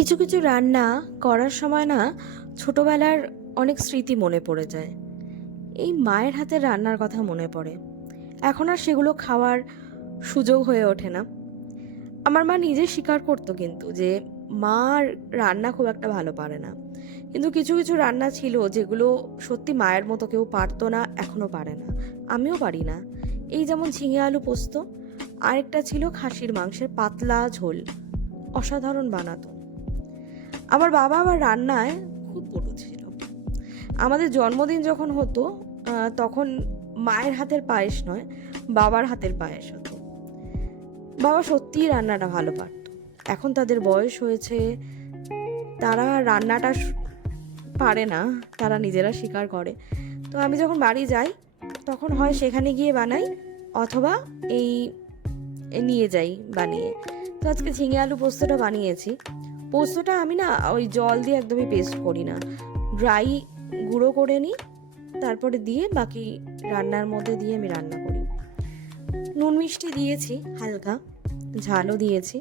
কিছু কিছু রান্না করার সময় না ছোটবেলার অনেক স্মৃতি মনে পড়ে যায়। এই মায়ের হাতের রান্নার কথা মনে পড়ে। এখন আর সেগুলো খাওয়ার সুযোগ হয়ে ওঠে না। আমার মা নিজে স্বীকার করতো কিন্তু যে মা রান্না খুব একটা ভালো পারে না, কিন্তু কিছু কিছু রান্না ছিল যেগুলো সত্যি মায়ের মতো কেউ পারতো না, এখনো পারে না, আমিও পারি না। এই যেমন ঝিঙে আলু পোস্ত, আরেকটা ছিল খাসির মাংসের পাতলা ঝোল, অসাধারণ বানাতো। আমার বাবা আবার রান্নায় খুব পটু ছিল। আমাদের জন্মদিন যখন হতো তখন মায়ের হাতের পায়েস নয়, বাবার হাতের পায়েস হতো। বাবা সত্যিই রান্নাটা ভালো পারত। এখন তাদের বয়স হয়েছে, তারা রান্নাটা পারে না, তারা নিজেরা স্বীকার করে। তো আমি যখন বাড়ি যাই তখন হয় সেখানে গিয়ে বানাই, অথবা এই নিয়ে যাই বানিয়ে। তো আজকে ঝিঙে আলু পোস্তটা বানিয়েছি। পোস্তটা আমি না ওই জল দিয়ে একদমই পেস্ট করি না, ড্রাই গুঁড়ো করে নিই, তারপরে দিয়ে বাকি রান্নার মধ্যে দিয়ে আমি রান্না করি। নুন মিষ্টি দিয়েছি, হালকা ঝালও দিয়েছি।